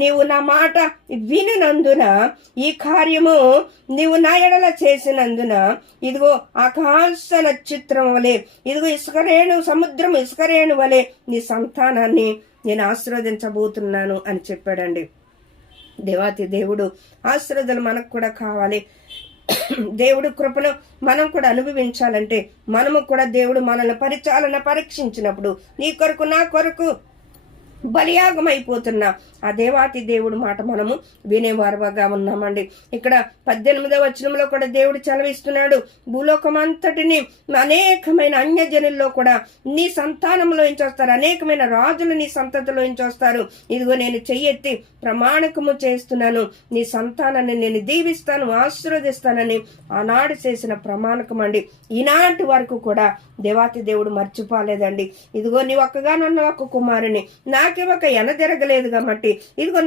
నీవు నా మాట వినినందున, ఈ కార్యము నీవు నా ఎడల చేసినందున, ఇదిగో ఆకాశ నక్షత్రం వలె, ఇదిగో ఇసుకరేణు సముద్రం ఇసుకరేణు వలె నీ సంతానాన్ని నేను ఆశీర్వదించబోతున్నాను అని చెప్పాడండి. దేవాతి దేవుడు ఆశీర్వాదాలు మనకు కూడా కావాలి. దేవుడు కృపను మనం కూడా అనుభవించాలంటే మనము కూడా దేవుడు మనల్ని పరీక్షించినప్పుడు నీ కొరకు నా కొరకు బలియాగం అయిపోతున్నా ఆ దేవాతి దేవుడు మాట మనము వినేవారుగా ఉన్నామండి. ఇక్కడ 18వ వచనంలో కూడా దేవుడు చలవిస్తున్నాడు, భూలోకం అంతటిని అనేకమైన అన్యజనుల్లో కూడా నీ సంతానంలో వస్తారు, అనేకమైన రాజులు నీ సంతతిలో వస్తారు. ఇదిగో నేను చెయ్యెత్తి ప్రమాణకము చేస్తున్నాను, నీ సంతానాన్ని నేను దీవిస్తాను, ఆశీర్వదిస్తానని ఆనాడు చేసిన ప్రమాణకం అండి. ఈనాటి వరకు కూడా దేవాతి దేవుడు మర్చిపోలేదండి. ఇదిగో నీ ఒక్కగానున్న ఒక్క కుమారుని నాకే ఒక ఎనదిరగలేదు కాబట్టి, ఇదిగో